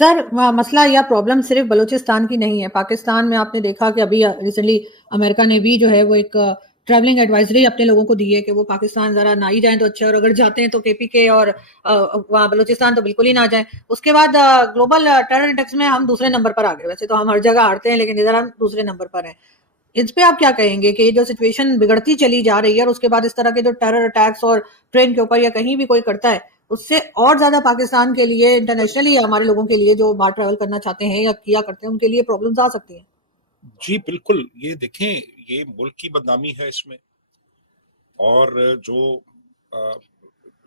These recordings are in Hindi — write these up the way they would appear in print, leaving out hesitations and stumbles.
सर मसला या प्रॉब्लम सिर्फ बलूचिस्तान की नहीं है। पाकिस्तान में आपने देखा कि अभी रिसेंटली अमेरिका ने भी जो है वो एक ट्रैवलिंग एडवाइजरी अपने लोगों को दी है कि वो पाकिस्तान ज़रा ना ही जाएँ तो अच्छा है, और अगर जाते हैं तो केपीके और वहाँ बलूचिस्तान तो बिल्कुल ही ना जाएँ। उसके बाद ग्लोबल टेरर इंडेक्स में हम दूसरे नंबर पर आ गए। वैसे तो हम हर जगह हारते हैं, लेकिन इधर हम दूसरे नंबर पर हैं। इस पे आप क्या कहेंगे कि ये जो सिचुएशन बिगड़ती चली जा रही है और उसके बाद इस तरह के जो टेरर अटैक्स और ट्रेन के ऊपर या कहीं भी कोई करता है, उससे और ज्यादा पाकिस्तान के लिए, इंटरनेशनली हमारे लोगों के लिए जो बाहर ट्रैवल करना चाहते हैं या किया करते हैं, उनके लिए प्रॉब्लम्स आ सकती हैं। जी बिल्कुल, ये देखें, ये मुल्क की बदनामी है इसमें, और जो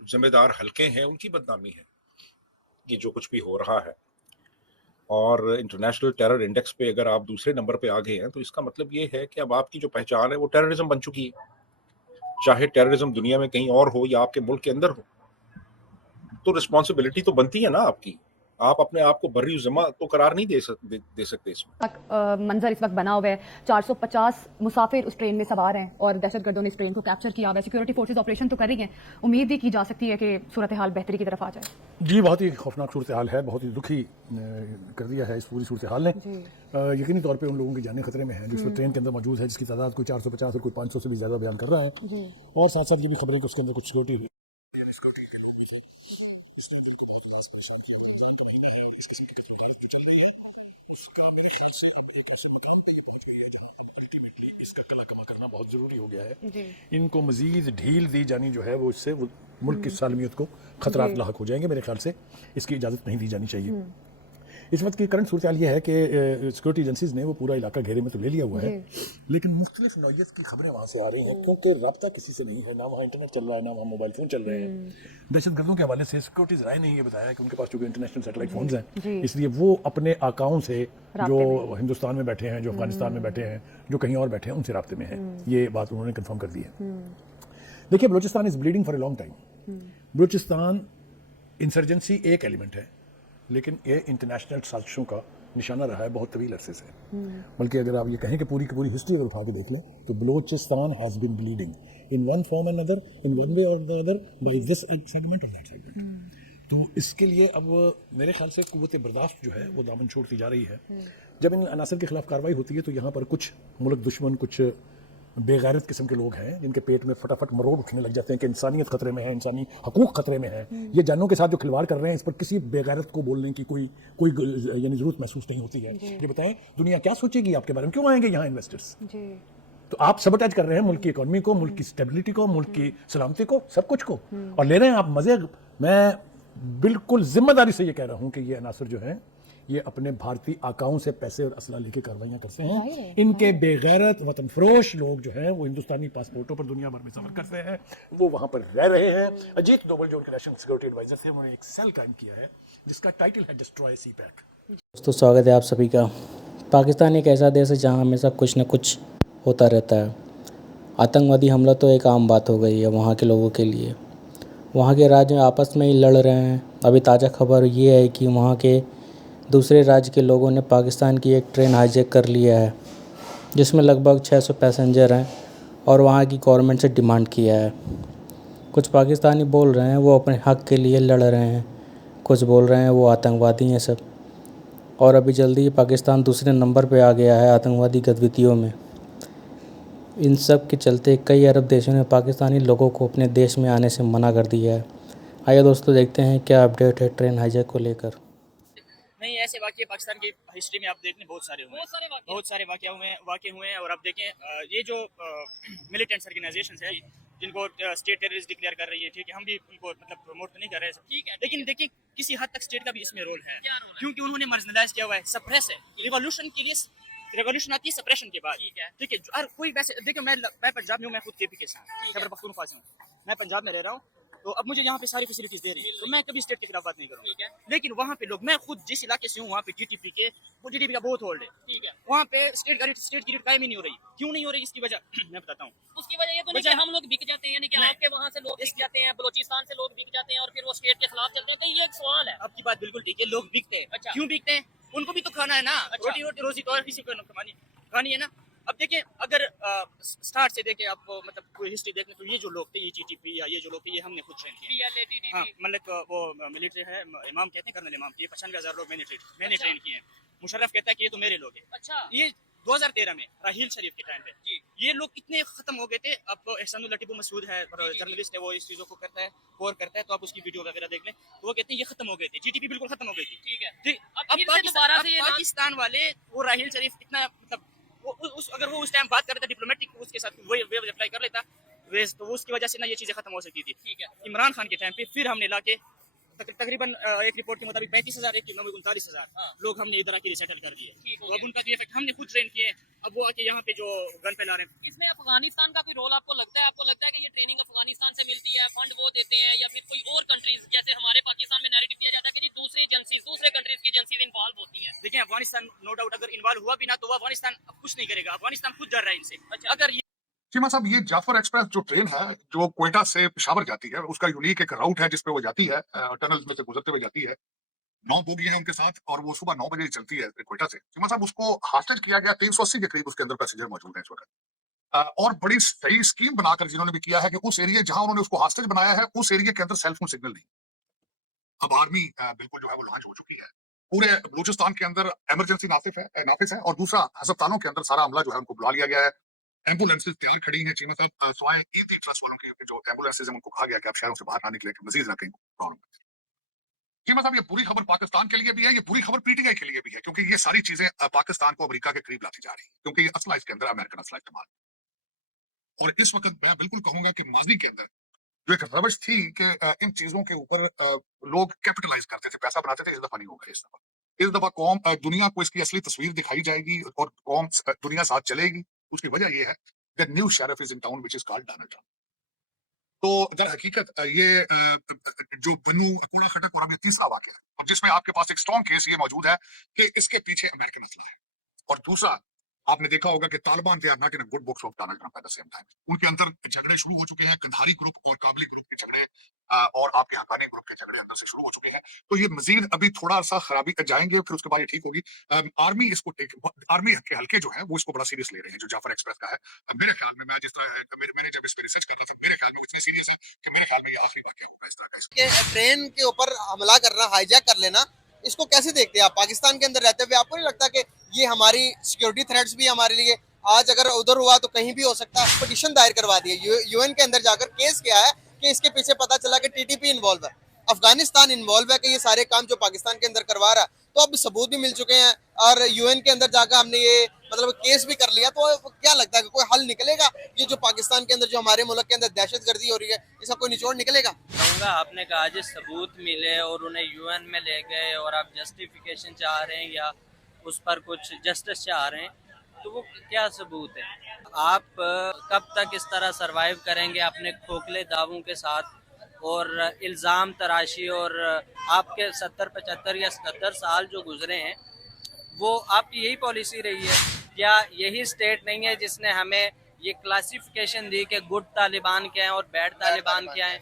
जिम्मेदार हलके हैं उनकी बदनामी है कि जो कुछ भी हो रहा है। और इंटरनेशनल टेरर इंडेक्स पे अगर आप दूसरे नंबर पे आ गए हैं तो इसका मतलब ये है कि अब आपकी जो पहचान है वो टेररिज्म बन चुकी है, चाहे टेररिज्म दुनिया में कहीं और हो या आपके मुल्क के अंदर हो। तो रिस्पॉन्सिबिलिटी तो बनती है ना आपकी, आप अपने आप को बर्री ज़िम्मा तो करार नहीं दे सकते इसमें। मंजर इस वक्त बना हुआ है। 450 मुसाफिर उस ट्रेन में सवार हैं और दहशतगर्दों ने इस ट्रेन को कैप्चर किया हुआ है। सिक्योरिटी फोर्सेस ऑपरेशन तो कर रही हैं, उम्मीद भी की जा सकती है कि सूरत हाल बेहतरी की तरफ आ जाए। जी, बहुत ही खौफनाक सूरत हाल है, बहुत ही दुखी कर दिया है इस पूरी सूरत हाल ने। यकीनी तौर पे उन लोगों की जानें खतरे में हैं जो इस ट्रेन के अंदर मौजूद है, जिसकी तादाद कोई 450 और कोई 500 से भी ज़्यादा बयान कर रहा है। और साथ साथ ये भी खबरें कि उसके अंदर कुछ सिक्योरिटी हुई। बहुत ज़रूरी हो गया है। इनको मज़ीद ढील दी जानी जो है वो इससे वो मुल्क की सालमियत को खतरात लाहक हो जाएंगे। मेरे ख्याल से इसकी इजाज़त नहीं दी जानी चाहिए। इस वक्त की करंट सूरत हाल ये है कि सिक्योरिटी एजेंसीज ने वो पूरा इलाका घेरे में तो ले लिया हुआ है, लेकिन मुख्तलिफ नौयत की खबरें वहाँ से आ रही हैं, क्योंकि रब्ता किसी से नहीं है, ना वहाँ इंटरनेट चल रहा है, ना वहाँ मोबाइल फ़ोन चल रहे हैं। दहशतगर्दों के हवाले से सिक्योरिटी ज़राए ने ये बताया कि उनके पास चूँकि इंटरनेशनल सैटेलाइट फ़ोन्स हैं, इसलिए वो अपने आकाओं से जो हिंदुस्तान में बैठे हैं, जो अफगानिस्तान में बैठे हैं, जो कहीं और बैठे हैं, उनसे रब्ते में हैं। ये बात उन्होंने कन्फर्म कर दी है। देखिए, Balochistan is bleeding for a long time. Balochistan insurgency एक एलिमेंट है, लेकिन ये इंटरनेशनल साजिशों का निशाना रहा है बहुत तवील अरसे से। बल्कि अगर आप ये कहें कि पूरी की पूरी हिस्ट्री अगर उठा के देख लें तो Balochistan has been bleeding in one form and other, in one way or the other, by this segment or that segment. तो इसके लिए अब मेरे ख्याल से कुव्वत बर्दाश्त जो है वो दामन छोड़ती जा रही है। जब इन अनासर के खिलाफ कार्रवाई होती है तो यहाँ पर कुछ मुल्क दुश्मन, कुछ बेगैरत किस्म के लोग हैं जिनके पेट में फटाफट मरोड़ उठने लग जाते हैं कि इंसानियत खतरे में है, इंसानी हकूक खतरे में है। ये जानों के साथ जो खिलवाड़ कर रहे हैं, इस पर किसी बेगैरत को बोलने की कोई यानी जरूरत महसूस नहीं होती है। ये बताएं, दुनिया क्या सोचेगी आपके बारे में? क्यों आएंगे यहाँ इन्वेस्टर्स? तो आप सबटाइज कर रहे हैं मुल्क की इकोनॉमी को, मुल्क की स्टेबिलिटी को, मुल्क की सलामती को, सब कुछ को, और ले रहे हैं आप मजे। मैं बिल्कुल जिम्मेदारी से ये कह रहा हूँ कि ये अनासर जो है ये अपने भारतीय आकाओं से पैसे और असला लेके कार्रवाइयां करते हैं। इनके बेगैरत वतन फरोश लोग जो हैं वो हिंदुस्तानी पासपोर्टों पर दुनिया भर में सफर करते हैं, वो वहां पर रह रहे हैं। अजीत डोभाल जो उनके नेशनल सिक्योरिटी एडवाइजर थे, उन्होंने एक सेल कायम किया है जिसका टाइटल है डिस्ट्रॉय सीपैक। दोस्तों, स्वागत है आप सभी का। पाकिस्तान एक ऐसा देश है जहाँ हमेशा कुछ न कुछ होता रहता है। आतंकवादी हमला तो एक आम बात हो गई है वहाँ के लोगों के लिए। वहाँ के राज्य आपस में ही लड़ रहे हैं। अभी ताज़ा खबर ये है कि वहाँ के दूसरे राज्य के लोगों ने पाकिस्तान की एक ट्रेन हाईजैक कर लिया है, जिसमें लगभग 600 पैसेंजर हैं, और वहाँ की गवर्नमेंट से डिमांड किया है। कुछ पाकिस्तानी बोल रहे हैं वो अपने हक़ के लिए लड़ रहे हैं, कुछ बोल रहे हैं वो आतंकवादी हैं सब। और अभी जल्दी पाकिस्तान दूसरे नंबर पे आ गया है आतंकवादी गतिविधियों में। इन सब के चलते कई अरब देशों ने पाकिस्तानी लोगों को अपने देश में आने से मना कर दिया है। आइए दोस्तों, देखते हैं क्या अपडेट है ट्रेन हाईजैक को लेकर। नहीं, ऐसे वाक़ये पाकिस्तान की हिस्ट्री में आप देखें बहुत सारे वाक़ये हुए हैं। और आप देखें ये जो मिलिटेंट्स ऑर्गेनाइजेशंस हैं जिनको स्टेट टेररिस्ट डिक्लेयर कर रही है, ठीक है, हम भी उनको मतलब प्रमोट तो नहीं कर रहे हैं, ठीक है, लेकिन देखिए किसी हद तक स्टेट का भी इसमें रोल है, क्योंकि उन्होंने मार्जिनलाइज किया हुआ है, सप्रेस है। रिवॉल्यूशन के लिए रिवॉल्यूशन आती है सप्रेशन के बाद, ठीक है। हर कोई वैसे देखिए, मैं पंजाब में हूँ, मैं खुद केपी के साथ खैबर पख्तूनख्वा से हूँ, मैं पंजाब में रह रहा हूँ। तो अब मुझे यहाँ पे सारी फैसिलिटीज दे रही है, तो मैं कभी स्टेट के खिलाफ बात नहीं करूँगा। लेकिन वहाँ पे लोग, मैं खुद जिस इलाके से हूँ वहाँ पे जीटीपी के वो जीडीपी का बहुत होल्ड है, ठीक है। वहाँ पे स्टेट की रेट कायम ही नहीं हो रही। क्यों नहीं हो रही? इसकी वजह मैं बताता हूँ। उसकी वजह ये तो नहीं कि हम लोग बिक जाते हैं, यानी कि आपके वहाँ से लोग बिक जाते हैं, बलोचिस्तान से लोग बिक जाते हैं और फिर वो स्टेट के खिलाफ चलते हैं। तो ये एक सवाल है। आपकी बात बिल्कुल ठीक है, लोग बिकते हैं। अच्छा, क्यों बिकते हैं? उनको भी तो खाना है ना। रोटी रोजी तो और किसी को खानी है ना। अब देखिए, अगर स्टार्ट से देखें आप, मतलब कोई हिस्ट्री देख लें तो ये जो लोग थे, ये जीटीपी या ये जो लोग थे, ये हमने खुद ट्रेन किए। हाँ, मतलब वो मिलिट्री है, इमाम कहते हैं, कर्नल इमाम, ये 95,000 लोग मैंने ट्रेन किए हैं। मुशर्रफ कहता है कि ये तो मेरे लोग हैं। अच्छा, ये 2013 में राहील शरीफ के टाइम पे ये लोग इतने खत्म हो गए थे। अब एहसानुल लतीफ़ मसूद है, जर्नलिस्ट है, वो इस चीज़ों को करता है, कवर करता है, तो आप उसकी वीडियो वगैरह देख लें, तो वो कहते हैं ये खत्म हो गए थे, जीटीपी बिल्कुल खत्म हो गई थी। ठीक है, अब पाकिस्तान वाले वो राहील शरीफ इतना, मतलब अगर वो उस टाइम बात कर रहे थे डिप्लोमेटिक, उसके साथ वही वे अप्लाई कर लेता वेज, तो उसकी वजह से ना ये चीज़ें खत्म हो सकती थी। ठीक है, इमरान खान के टाइम पे फिर हमने लाके तकरीबन एक रिपोर्ट के मुताबिक 35,000, एक की 39,000 लोग हमने इधर आके रिसेटल कर दिए। तो अब उनका भी इफेक्ट हमने खुद ट्रेन किए, अब वो आके यहाँ पे जो गन फैला रहे हैं। इसमें अफगानिस्तान का कोई रोल आपको लगता है? आपको लगता है कि ये ट्रेनिंग अफगानिस्तान से मिलती है, फंड वो देते हैं, या फिर कोई और कंट्रीज, जैसे हमारे पाकिस्तान में नैरेटिव दिया जाता है कि दूसरे एजेंसीज, दूसरे कंट्रीज की एजेंसीज इन्वॉल्व होती हैं? देखिए, अफगानिस्तान नो डाउट अगर इन्वॉल्व हुआ भी ना, तो वो अफगानिस्तान अब कुछ नहीं करेगा, अफगानिस्तान खुद डर रहा है इनसे। अच्छा, अगर चीमा साहब, ये जाफर एक्सप्रेस जो ट्रेन है जो क्वेटा से पेशावर जाती है, उसका यूनिक एक रूट है जिसपे वो जाती है, टनल में से गुजरते हुए जाती है। 9 बोगी हैं उनके साथ और वो सुबह 9 बजे चलती है क्वेटा से। चीमा साहब, उसको हॉस्टेज किया गया, 380 के करीब उसके अंदर पैसेंजर मौजूद हैं इस वक्त। और बड़ी सही स्कीम बनाकर जिन्होंने भी किया है कि उस एरिया जहां उन्होंने उसको हॉस्टेज बनाया है, उस एरिया के अंदर सेल फोन सिग्नल नहीं। अब आर्मी बिल्कुल जो है वो लॉन्च हो चुकी है। पूरे बलूचिस्तान के अंदर इमरजेंसी नाफिस है और दूसरा अस्पतालों के अंदर सारा अमला जो है उनको बुला लिया गया है। एम्बुलेंसेज तैयार खड़ी हैं चीमा साहब, सिवाय ईदी ट्रस्ट वालों की जो एम्बुलेंसेज हैं उनको कहा गया कि आप शहरों से बाहर ना निकले कि मजीद ना कहीं प्रॉब्लम। चीमा साहब, ये बुरी खबर पाकिस्तान के लिए भी है, ये बुरी खबर पीटीआई के लिए भी है, क्योंकि ये सारी चीजें पाकिस्तान को अमेरिका के करीब लाती जा रही है, क्योंकि ये असला इसके अंदर अमेरिकन असला इस्तेमाल। और इस वक्त मैं बिल्कुल कहूंगा कि माजी के अंदर जो एक रवश थी कि इन चीजों के ऊपर लोग कैपिटलाइज करते थे, पैसा बनाते थे, इस दफा नहीं होगा। इस दफा कौम दुनिया को इसकी असली तस्वीर दिखाई जाएगी और कौम दुनिया साथ चलेगी। उसकी वजह यह है कि new sheriff is in town which is called Donald Trump. तो दर हकीकत ये जो बनू कूड़ा खटक और अभी तीसरा वाकया है, और जिसमें आपके पास एक स्ट्रॉन्ग केस ये मौजूद है कि इसके पीछे अमेरिकन असला है। और दूसरा, आपने देखा होगा कि Taliban they are not in a good books of Donald Trump at the same time. उनके अंदर झगड़े शुरू हो चुके हैं, कंधारी ग्रुप और काबली ग्रुप के झगड़े और आपके हकानी ग्रुप के झगड़े अंदर से शुरू हो चुके हैं। तो ये मजीद अभी थोड़ा सा खराबी जाएंगे, फिर उसके बाद ये ठीक होगी। आर्मी इसको आर्मी के हल्के जो है वो इसको बड़ा सीरियस ले रहे हैं, जो जाफर एक्सप्रेस का है। मेरे ख्याल में, मैं जिस तरह मैंने जब इस पर रिसर्च करता था, मेरे ख्याल में इतनी सीरियस है कि मेरे ख्याल में ये आखिरी वाकया होगा इस तरह का। ट्रेन के ऊपर हमला करना, हाईजैक कर लेना, इसको कैसे देखते हैं आप? पाकिस्तान के अंदर रहते हुए आपको नहीं लगता कि ये हमारी सिक्योरिटी थ्रेट्स भी हमारे लिए, आज अगर उधर हुआ तो कहीं भी हो सकता है? पिटीशन दायर करवा दी है यूएन के अंदर जाकर, केस किया है कि इसके पीछे पता चला कि टीटीपी इन्वॉल्व है, अफगानिस्तान इन्वॉल्व है कि ये सारे काम जो पाकिस्तान के अंदर करवा रहा है। तो अब सबूत भी मिल चुके हैं और यूएन के अंदर जाकर हमने ये मतलब केस भी कर लिया। तो क्या लगता है कि कोई हल निकलेगा? ये जो पाकिस्तान के अंदर, जो हमारे मुल्क के अंदर दहशतगर्दी हो रही है, इसका कोई निचोड़ निकलेगा? कहूँगा, आपने कहा जी सबूत मिले और उन्हें यूएन में ले गए और आप जस्टिफिकेशन चाह रहे हैं या उस पर कुछ जस्टिस चाह रहे हैं, तो वो क्या सबूत है? आप कब तक इस तरह सरवाइव करेंगे अपने खोखले दावों के साथ और इल्ज़ाम तराशी? और आपके 70, 75 या 77 साल जो गुजरे हैं, वो आपकी यही पॉलिसी रही है? क्या यही स्टेट नहीं है जिसने हमें ये क्लासिफिकेशन दी कि गुड तालिबान क्या है और बैड तालिबान क्या है?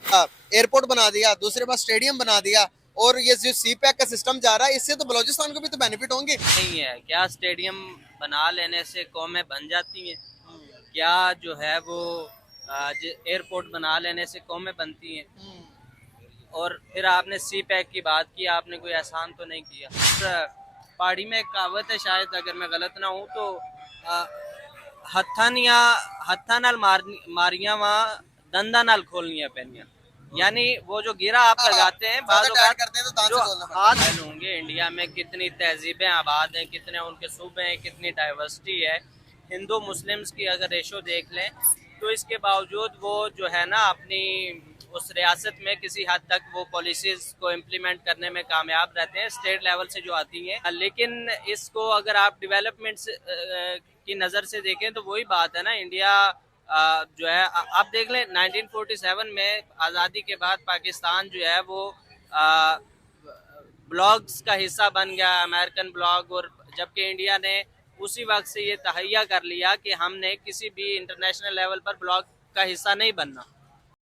एयरपोर्ट बना दिया, दूसरे पास स्टेडियम बना दिया, और ये जो सी पैक का सिस्टम जा रहा है, इससे तो बलूचिस्तान को भी तो बेनिफिट होंगे। नहीं है क्या स्टेडियम बना लेने से कौमें बन जाती हैं? क्या जो है वो एयरपोर्ट बना लेने से कौमें बनती हैं? और फिर आपने सी पैक की बात की, आपने कोई एहसान तो नहीं किया। पहाड़ी में एक कहावत है, शायद अगर मैं गलत ना हूँ तो, हत्था नाल मारियां वहाँ दंदा नाल खोलनियां पैनियां। यानी वो जो गिरा आप लगाते हैं, जो हाथ होंगे इंडिया में कितनी तहजीबें आबाद हैं, कितने उनके सूबे हैं, कितनी डाइवर्सिटी है। हिंदू मुस्लिम्स की अगर रेशो देख लें तो इसके बावजूद वो जो है ना अपनी उस रियासत में किसी हद तक वो पॉलिसीज़ को इम्प्लीमेंट करने में कामयाब रहते हैं, स्टेट लेवल से जो आती हैं। लेकिन इसको अगर आप डेवलपमेंट की नज़र से देखें तो वही बात है ना, इंडिया जो है आप देख लें 1947 में आज़ादी के बाद पाकिस्तान जो है वो ब्लॉग्स का हिस्सा बन गया, अमेरिकन ब्लॉग, और जबकि इंडिया ने उसी वक्त से ये तहैया कर लिया कि हमने किसी भी इंटरनेशनल लेवल पर ब्लॉग का हिस्सा नहीं बनना।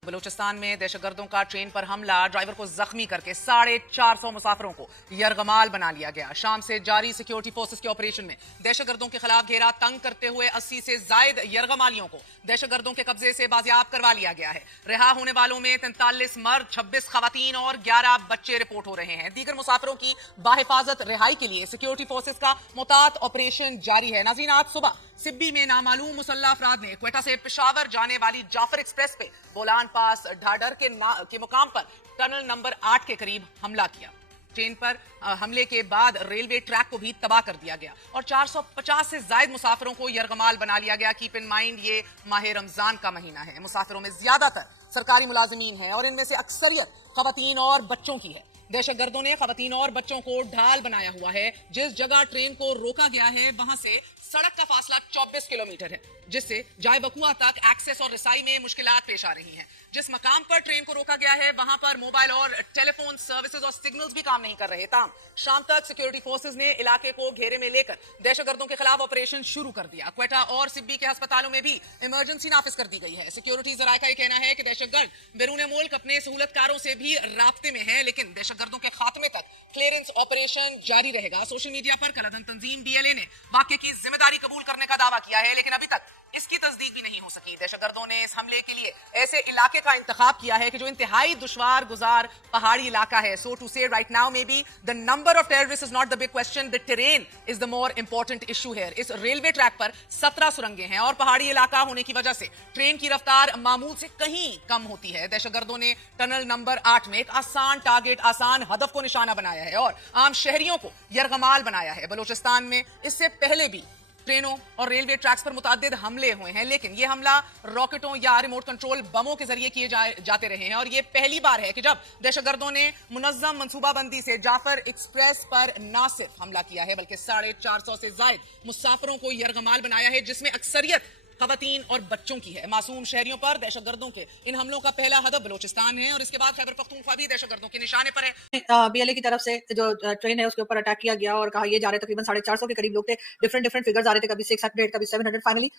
बलूचिस्तान में दहशतगर्दों का ट्रेन पर हमला, ड्राइवर को जख्मी करके 450 मुसाफिरों को यरगमाल बना लिया गया। शाम से जारी सिक्योरिटी फोर्सेस के ऑपरेशन में दहशतगर्दों के खिलाफ घेरा तंग करते हुए 80 से जायद यरगमालियों को दहशतगर्दों के कब्जे से बाजियाब करवा लिया गया है। रिहा होने वालों में 43 मर्द, 26 खवातीन और 11 बच्चे रिपोर्ट हो रहे हैं। दीगर मुसाफिरों की बाहिफाजत रिहाई के लिए सिक्योरिटी फोर्सेस का मुतात ऑपरेशन जारी है। नाज़रीन, आज सुबह सिब्बी में नामालूम मुसल्लह अफराद ने क्वेटा से पेशावर जाने वाली जाफर एक्सप्रेस पे बोलान पास ढाडर के मुकाम पर टनल नंबर 8 के करीब हमला किया। ट्रेन पर हमले के बाद रेलवे ट्रैक को भी तबाह कर दिया गया और 450 से ज्यादा मुसाफिरों को यरगमाल बना लिया गया। कीप इन माइंड, ये माह रमजान का महीना है। मुसाफिरों में ज्यादातर सरकारी मुलाजिमीन हैं और इनमें से अक्सरियत खवातीन और बच्चों की है। दहशतगर्दों ने खवातीन और बच्चों को ढाल बनाया हुआ है। जिस जगह ट्रेन को रोका गया है वहां से सड़क का फासला 24 किलोमीटर है, जिससे जाए बकुआ तक एक्सेस और रसाई में मुश्किलात पेश आ रही हैं। जिस मकाम पर ट्रेन को रोका गया है वहां पर मोबाइल और टेलीफोन सर्विसेज और सिग्नल्स भी काम नहीं कर रहे। ताम शाम तक सिक्योरिटी फोर्सेज ने इलाके को घेरे में लेकर दहशतगर्दों के खिलाफ ऑपरेशन शुरू कर दिया। क्वेटा और सिब्बी के अस्पतालों में भी इमरजेंसी नाफिज कर दी गई है। सिक्योरिटी जराये का यह कहना है कि दहशतगर्द बैरून मुल्क अपने सहूलतकारों से भी राब्ते में है, लेकिन दहशतगर्दों के खात्मे तक क्लियरेंस ऑपरेशन जारी रहेगा। सोशल मीडिया पर कलदन तंजीम BLA ने वाकये की जिम्मेदारी कबूल करने का दावा किया है, लेकिन अभी तक इसकी तस्दीक भी नहीं हो सकी। दहशतगर्दों ने इस हमले के लिए ऐसे इलाके का इंतखाब किया है कि जो इंतहाई दुश्वार गुजार पहाड़ी इलाका है। सो टू से right now may be the number of terrorist is not the big question, the terrain is the more important issue here. इस रेलवे ट्रैक पर 17 सुरंगें हैं और पहाड़ी इलाका होने की वजह से ट्रेन की रफ्तार मामूल से कहीं कम होती है। दहशतगर्दों ने टनल नंबर 8 में एक आसान टारगेट, आसान हदफ को निशाना बनाया है और आम शहरियों को यरगमाल बनाया है। बलूचिस्तान में इससे पहले भी ट्रेनों और रेलवे ट्रैक्स पर मुताद्दिद हमले हुए हैं, लेकिन यह हमला रॉकेटों या रिमोट कंट्रोल बमों के जरिए किए जाते रहे हैं और यह पहली बार है कि जब दहशतगर्दों ने मुनज़्ज़म मंसूबाबंदी से जाफर एक्सप्रेस पर न सिर्फ हमला किया है बल्कि 450 से ज्यादा मुसाफिरों को यरगमाल बनाया है, जिसमें अक्सरियत खवातीन और बच्चों की है। मासूम शहरियों पर दहशतगर्दों के इन हमलों का पहला हदफ बलूचिस्तान है और इसके बाद खैबर पख्तूनख्वा भी दहशतगर्दों के निशाने पर है। BLA की तरफ से जो ट्रेन है उसके ऊपर अटैक किया गया और कहा ये जा रहे तकरीबन 450 के करीब लोग थे। डिफरेंट फिगर्स आ रहे थे, कभी 600, कभी 700। फाइनली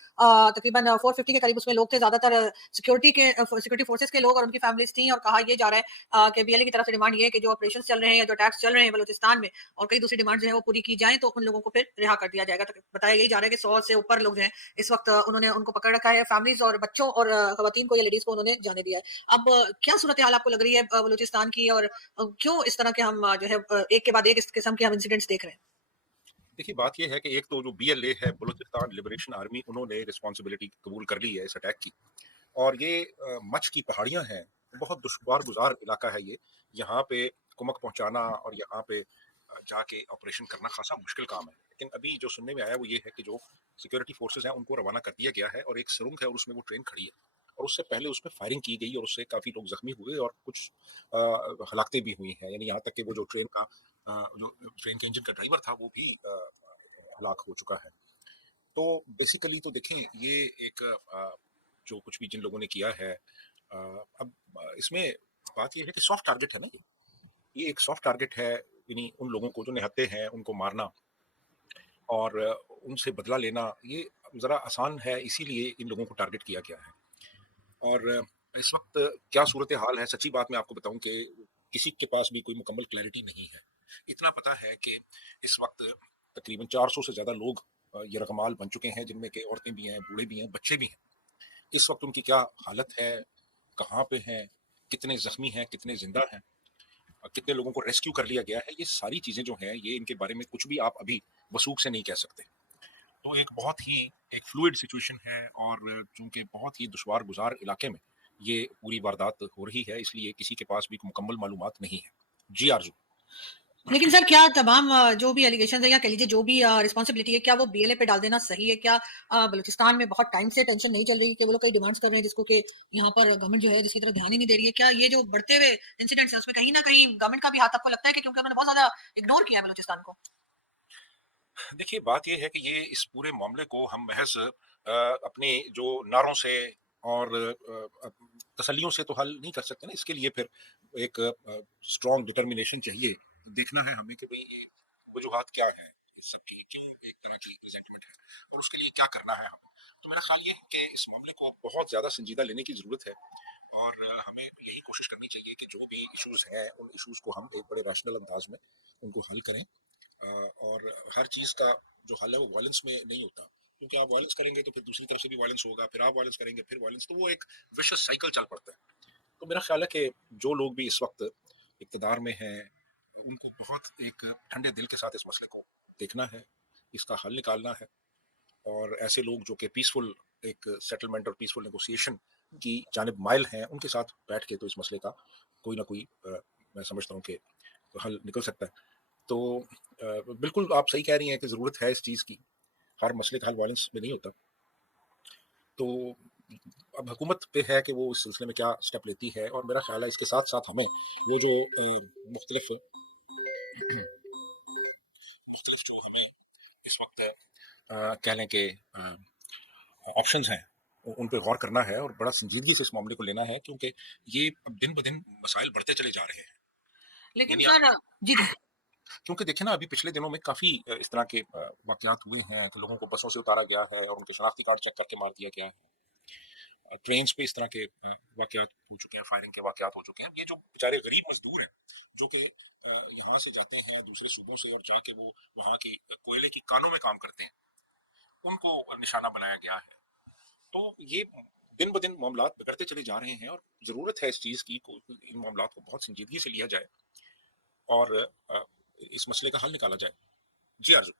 तकरीबन 450 के करीब उसमें लोग थे, ज्यादातर सिक्योरिटी फोर्सेस के लोग और उनकी फैमिलीज थी। और कहा यह जा रहा है कि BLA की तरफ से डिमांड ये है कि जो ऑपरेशन चल रहे हैं या जो अटैक्स चल रहे हैं बलूचिस्तान में और कई दूसरी डिमांड्स हैं वो पूरी की जाए तो उन लोगों को फिर रिहा कर दिया जाएगा। तो बताया यही जा रहा है कि 100 से ऊपर लोग हैं इस वक्त, उन्होंने उनको पकड़ रखा है। फैमिलीज और बच्चों और खवातीन को या लेडीज को उन्होंने जाने दिया है। अब क्या सूरत हाल आपको लग रही है बलूचिस्तान की और क्यों इस तरह के हम जो है एक के बाद एक इस किस्म के हम इंसिडेंट्स देख रहे हैं? देखिए, बात यह है कि एक तो जो BLA है, बलूचिस्तान लिबरेशन आर्मी, उन्होंने रिस्पॉन्सिबिलिटी कबूल कर ली है इस अटैक की। और ये मच की पहाड़ियां हैं, बहुत दुश्वार गुजार इलाका है ये, यहाँ पे कुमक पहुंचाना और यहाँ पे जाके ऑपरेशन करना खासा मुश्किल काम है। लेकिन अभी जो सुनने में आया वो ये है कि जो सिक्योरिटी फोर्सेज हैं उनको रवाना कर दिया गया है और एक सुरंग है और उसमें वो ट्रेन खड़ी है और उससे पहले उसमें फायरिंग की गई और उससे काफ़ी लोग जख्मी हुए और कुछ हलाकतें भी हुई हैं। यानी यहाँ तक कि वो जो ट्रेन के इंजन का ड्राइवर था वो भी हलाक हो चुका है। तो बेसिकली तो देखें, ये एक जो कुछ भी जिन लोगों ने किया है, अब इसमें बात ये है कि सॉफ्ट टारगेट है ना, ये एक सॉफ्ट टारगेट है। यानी उन लोगों को जो निहत्ते हैं उनको मारना और उनसे बदला लेना ये ज़रा आसान है, इसीलिए इन लोगों को टारगेट किया गया है। और इस वक्त क्या सूरत हाल है, सच्ची बात मैं आपको बताऊं कि किसी के पास भी कोई मुकम्मल क्लैरिटी नहीं है। इतना पता है कि इस वक्त तकरीबन 400 से ज़्यादा लोग यरगमाल बन चुके हैं, जिनमें के औरतें भी हैं, बूढ़े भी हैं, बच्चे भी हैं। इस वक्त उनकी क्या हालत है, कहाँ पे हैं, कितने जख्मी हैं, कितने जिंदा हैं, कितने लोगों को रेस्क्यू कर लिया गया है, ये सारी चीज़ें जो हैं ये इनके बारे में कुछ भी आप अभी वसूख से नहीं कह सकते। तो एक बहुत ही एक फ्लूइड सिचुएशन है और चूंकि बहुत ही दुश्वार गुजार इलाके में ये पूरी वारदात हो रही है, इसलिए किसी के पास भी मुकम्मल मालूमात नहीं है। जी आरजू। लेकिन सर क्या तमाम जो भी एलिगेशन है या कह लीजिए जो भी रिस्पॉन्सिबिलिटी है, क्या वो BLA पे डाल देना सही है? क्या बलूचिस्तान में बहुत टाइम से टेंशन नहीं चल रही कि वो लोग कई डिमांड्स कर रहे हैं जिसको कि यहाँ पर गवर्नमेंट जो है जिसकी तरफ ध्यान ही नहीं दे रही है? क्या ये जो बढ़ते हुए इंसिडेंट्स हैं उसमें कहीं ना कहीं गवर्नमेंट का भी हाथ आपको लगता है कि क्योंकि उन्होंने बहुत ज्यादा इग्नोर किया है बलूचिस्तान को? देखिए, बात यह है कि ये इस पूरे मामले को हम महज अपने जो नारों से और तसल्लियों से तो हल नहीं कर सकते ना। इसके लिए फिर एक स्ट्रॉन्ग डिटर्मिनेशन चाहिए। देखना है हमें कि भाई ये वजूहात क्या है, सबकी क्यों एक तरह की रिजेंटमेंट है और उसके लिए क्या करना है हमें। तो मेरा ख्याल ये है कि इस मामले को बहुत ज़्यादा संजीदा लेने की ज़रूरत है और हमें यही कोशिश करनी चाहिए कि जो भी इश्यूज हैं उन इश्यूज को हम एक बड़े रैशनल अंदाज में उनको हल करें। और हर चीज़ का जो हल है वो वायलेंस में नहीं होता, क्योंकि आप वायलेंस करेंगे तो फिर दूसरी तरफ से भी वायलेंस होगा, फिर आप वायलेंस करेंगे फिर वायलेंस, तो वो एक विशेष साइकिल चल पड़ता है। तो मेरा ख्याल है कि जो लोग भी इस वक्त इक़्तिदार में हैं उनको बहुत एक ठंडे दिल के साथ इस मसले को देखना है, इसका हल निकालना है, और ऐसे लोग जो कि पीसफुल एक सेटलमेंट और पीसफुल नेगोशिएशन की जानिब माइल हैं उनके साथ बैठ के तो इस मसले का कोई ना कोई मैं समझता हूँ कि हल निकल सकता है। तो बिल्कुल आप सही कह रही हैं कि ज़रूरत है इस चीज़ की, हर मसले का हल वायलेंस में नहीं होता। तो अब हुकूमत पे है कि वो इस सिलसिले में क्या स्टेप लेती है, और मेरा ख्याल है इसके साथ साथ हमें वो जो मुख्तलिफ जो हमें इस वक्त कह लें कि ऑप्शंस हैं उन पे गौर करना है और बड़ा संजीदगी से इस मामले को लेना है, क्योंकि ये अब दिन ब दिन मसाइल बढ़ते चले जा रहे हैं। लेकिन यानी सर जी क्योंकि देखिए ना, अभी पिछले दिनों में काफ़ी इस तरह के वाक़यात हुए हैं कि लोगों को बसों से उतारा गया है और उनके शनाख्ती कार्ड चेक करके मार दिया गया है। ट्रेन्स पे इस तरह के वाक़यात हो चुके हैं, फायरिंग के वाक़यात हो चुके हैं। ये जो बेचारे गरीब मजदूर हैं जो कि यहाँ से जाते हैं दूसरे सूबों से और जाके वो वहाँ की कोयले की कानों में काम करते हैं, उनको निशाना बनाया गया है। तो ये दिन ब दिन मामलात बिगड़ते चले जा रहे हैं और ज़रूरत है इस चीज़ की इन मामलात को बहुत संजीदगी से लिया जाए और इस मसले का हल निकाला जाए। जी आरज़ू।